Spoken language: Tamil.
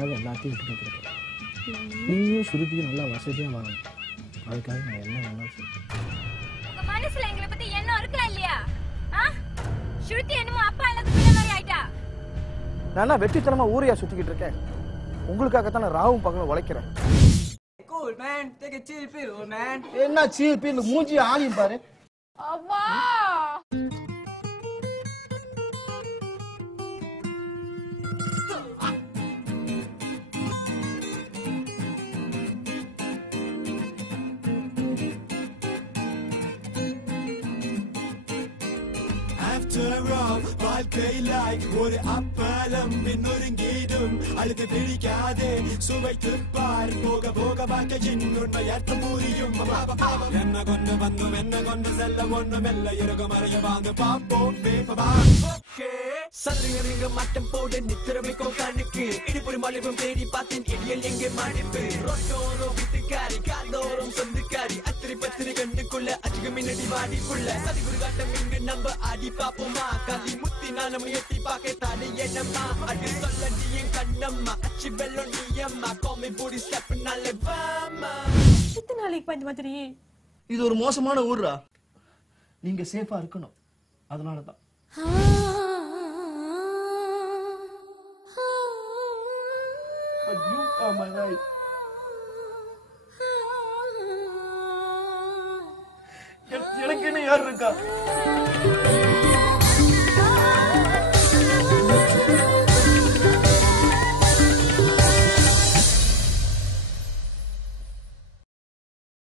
உனக்காக எல்லாத்தையும் விட்டுட்டு கொடுக்குறேன். நீயும் ஸ்ருதியும் நல்லா வசதியாக வரணும். அதுக்காக நான் என்ன வேணாலும் செய்வேன். உங்க மனசுல எங்களை பத்தி எண்ணம் இருக்கா இல்லையா? ஸ்ருதி என்னமோ அப்பா எனக்கு பிள்ளை மாதிரி ஆயிட்டா. நான் வெற்றித்தனமா ஊரையா சுத்திக்கிட்டு இருக்கேன். உங்களுக்காகத்தான் நான் ராவும் பகலும் உழைக்கிறேன். Cool man, take a chill pill, man. என்ன சீல் பீல் மூஞ்சி ஆலியும் பாரு. அம்மா After all, வாழ்க்கையிலாய் ஒரு அப்பளம் பின்னுருங்கிடும் அழுது பிடிக்காதே சுவைத்து பார் போக போக வாழ்க்கையின் உண்மை அர்த்தம் புரியும் என்ன கொண்டு வந்தும் என்ன கொண்டு செல்ல ஒன்றும் மெல்ல இருக்கும் அறிய வாங்க பார்ப்போம் சதுரங்க மட்டம் போட நித்திரமைக்கும் கண்ணுக்கு இடிப்புரி மலிவும் தேடி பார்த்தேன் இடியல் எங்கே மடிப்பு ரோட்டோரம் வீட்டுக்காரி காதோறும் சொந்தக்காரி அத்திரி பத்திரி கண்ணுக்குள்ள அதிக மின்னடி வாடிக்குள்ள சதிகுரு காட்டம் இங்கு நம்ம அடி பாப்போமா கலி முத்தி நானும் எட்டி பார்க்க தானே என்னம்மா அடி சொல்ல நீ என் கண்ணம்மா அச்சி வெள்ளம் நீ அம்மா கோமை பூடி ஸ்டெப் நல்ல வாமா எத்தனை நாளைக்கு பஞ்ச மாதிரி? இது ஒரு மோசமான ஊர்ரா. நீங்க சேஃபா இருக்கணும். அதனாலதான் you are my right. எனக்கு யார் இருக்கா?